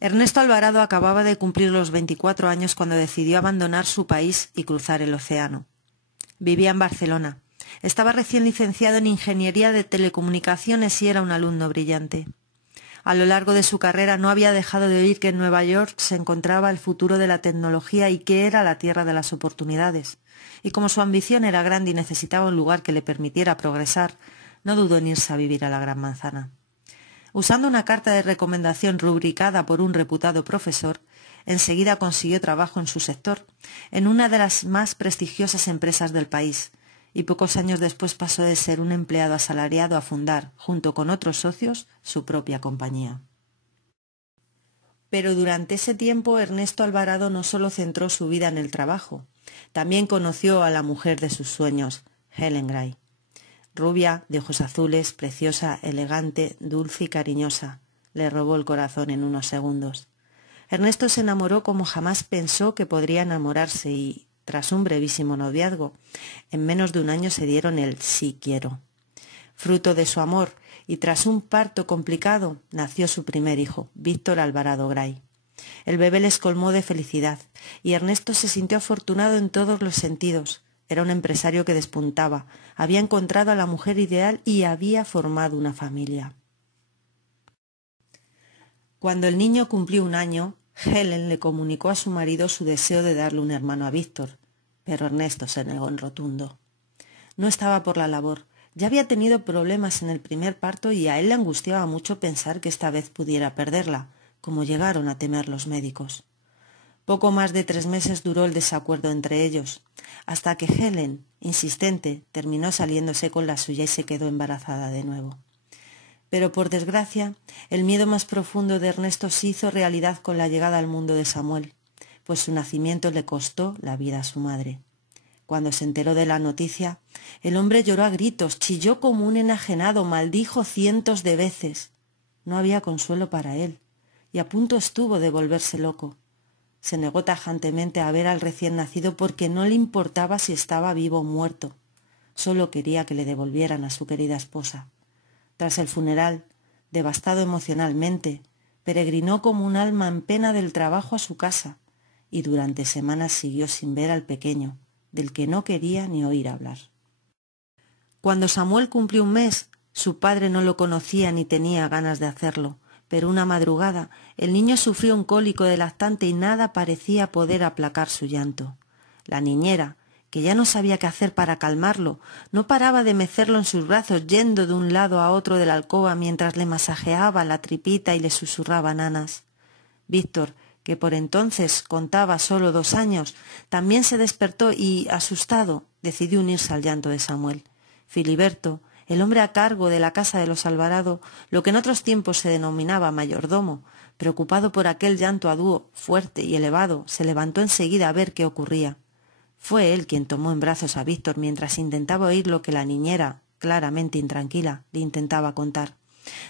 Ernesto Alvarado acababa de cumplir los 24 años cuando decidió abandonar su país y cruzar el océano. Vivía en Barcelona. Estaba recién licenciado en Ingeniería de Telecomunicaciones y era un alumno brillante. A lo largo de su carrera no había dejado de oír que en Nueva York se encontraba el futuro de la tecnología y que era la tierra de las oportunidades. Y como su ambición era grande y necesitaba un lugar que le permitiera progresar, no dudó en irse a vivir a la Gran Manzana. Usando una carta de recomendación rubricada por un reputado profesor, enseguida consiguió trabajo en su sector, en una de las más prestigiosas empresas del país, y pocos años después pasó de ser un empleado asalariado a fundar, junto con otros socios, su propia compañía. Pero durante ese tiempo Ernesto Alvarado no solo centró su vida en el trabajo, también conoció a la mujer de sus sueños, Helen Gray. Rubia, de ojos azules, preciosa, elegante, dulce y cariñosa, le robó el corazón en unos segundos. Ernesto se enamoró como jamás pensó que podría enamorarse y, tras un brevísimo noviazgo, en menos de un año se dieron el sí quiero. Fruto de su amor y tras un parto complicado, nació su primer hijo, Víctor Alvarado Gray. El bebé les colmó de felicidad y Ernesto se sintió afortunado en todos los sentidos. Era un empresario que despuntaba, había encontrado a la mujer ideal y había formado una familia. Cuando el niño cumplió un año, Helen le comunicó a su marido su deseo de darle un hermano a Víctor, pero Ernesto se negó en rotundo. No estaba por la labor, ya había tenido problemas en el primer parto y a él le angustiaba mucho pensar que esta vez pudiera perderla, como llegaron a temer los médicos. Poco más de 3 meses duró el desacuerdo entre ellos, hasta que Helen, insistente, terminó saliéndose con la suya y se quedó embarazada de nuevo. Pero por desgracia, el miedo más profundo de Ernesto se hizo realidad con la llegada al mundo de Samuel, pues su nacimiento le costó la vida a su madre. Cuando se enteró de la noticia, el hombre lloró a gritos, chilló como un enajenado, maldijo cientos de veces. No había consuelo para él, y a punto estuvo de volverse loco. Se negó tajantemente a ver al recién nacido porque no le importaba si estaba vivo o muerto. Solo quería que le devolvieran a su querida esposa. Tras el funeral, devastado emocionalmente, peregrinó como un alma en pena del trabajo a su casa y durante semanas siguió sin ver al pequeño, del que no quería ni oír hablar. Cuando Samuel cumplió un mes, su padre no lo conocía ni tenía ganas de hacerlo, pero una madrugada el niño sufrió un cólico de lactante y nada parecía poder aplacar su llanto. La niñera, que ya no sabía qué hacer para calmarlo, no paraba de mecerlo en sus brazos, yendo de un lado a otro de la alcoba mientras le masajeaba la tripita y le susurraba nanas. Víctor, que por entonces contaba solo 2 años, también se despertó y, asustado, decidió unirse al llanto de Samuel. Filiberto, el hombre a cargo de la casa de los Alvarado, lo que en otros tiempos se denominaba mayordomo, preocupado por aquel llanto a dúo, fuerte y elevado, se levantó enseguida a ver qué ocurría. Fue él quien tomó en brazos a Víctor mientras intentaba oír lo que la niñera, claramente intranquila, le intentaba contar.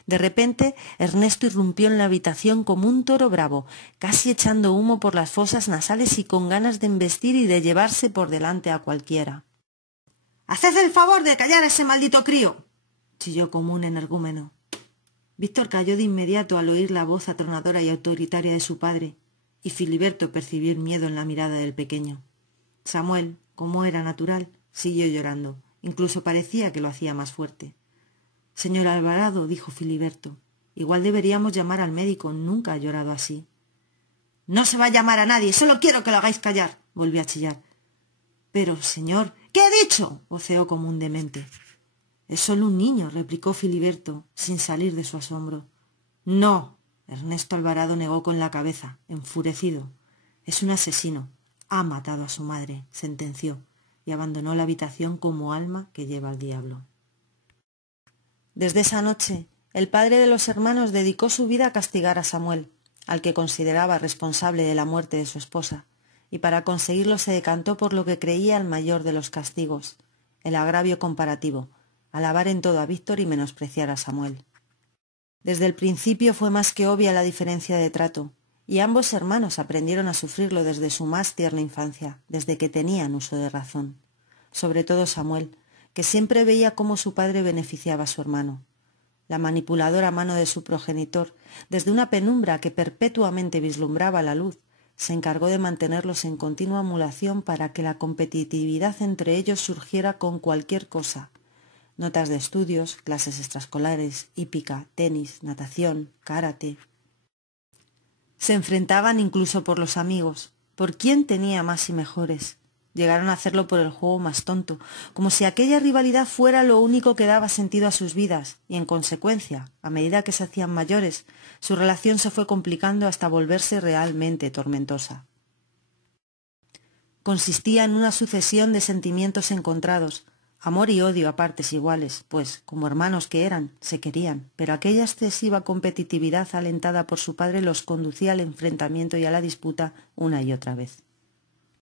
De repente, Ernesto irrumpió en la habitación como un toro bravo, casi echando humo por las fosas nasales y con ganas de embestir y de llevarse por delante a cualquiera. —¡Haced el favor de callar a ese maldito crío! —chilló como un energúmeno. Víctor cayó de inmediato al oír la voz atronadora y autoritaria de su padre, y Filiberto percibió el miedo en la mirada del pequeño. Samuel, como era natural, siguió llorando, incluso parecía que lo hacía más fuerte. —Señor Alvarado —dijo Filiberto—, igual deberíamos llamar al médico, nunca ha llorado así. —No se va a llamar a nadie, solo quiero que lo hagáis callar —volvió a chillar. —Pero, señor... —¿Qué he dicho? —voceó como un demente. —Es solo un niño —replicó Filiberto, sin salir de su asombro. —No —Ernesto Alvarado negó con la cabeza, enfurecido—. Es un asesino. Ha matado a su madre —sentenció, y abandonó la habitación como alma que lleva al diablo. Desde esa noche, el padre de los hermanos dedicó su vida a castigar a Samuel, al que consideraba responsable de la muerte de su esposa, y para conseguirlo se decantó por lo que creía el mayor de los castigos, el agravio comparativo, alabar en todo a Víctor y menospreciar a Samuel. Desde el principio fue más que obvia la diferencia de trato, y ambos hermanos aprendieron a sufrirlo desde su más tierna infancia, desde que tenían uso de razón. Sobre todo Samuel, que siempre veía cómo su padre beneficiaba a su hermano. la manipuladora mano de su progenitor, desde una penumbra que perpetuamente vislumbraba la luz, se encargó de mantenerlos en continua emulación para que la competitividad entre ellos surgiera con cualquier cosa. Notas de estudios, clases extraescolares, hípica, tenis, natación, karate. Se enfrentaban incluso por los amigos, por quién tenía más y mejores. Llegaron a hacerlo por el juego más tonto, como si aquella rivalidad fuera lo único que daba sentido a sus vidas, y en consecuencia, a medida que se hacían mayores, su relación se fue complicando hasta volverse realmente tormentosa. Consistía en una sucesión de sentimientos encontrados, amor y odio a partes iguales, pues, como hermanos que eran, se querían, pero aquella excesiva competitividad alentada por su padre los conducía al enfrentamiento y a la disputa una y otra vez.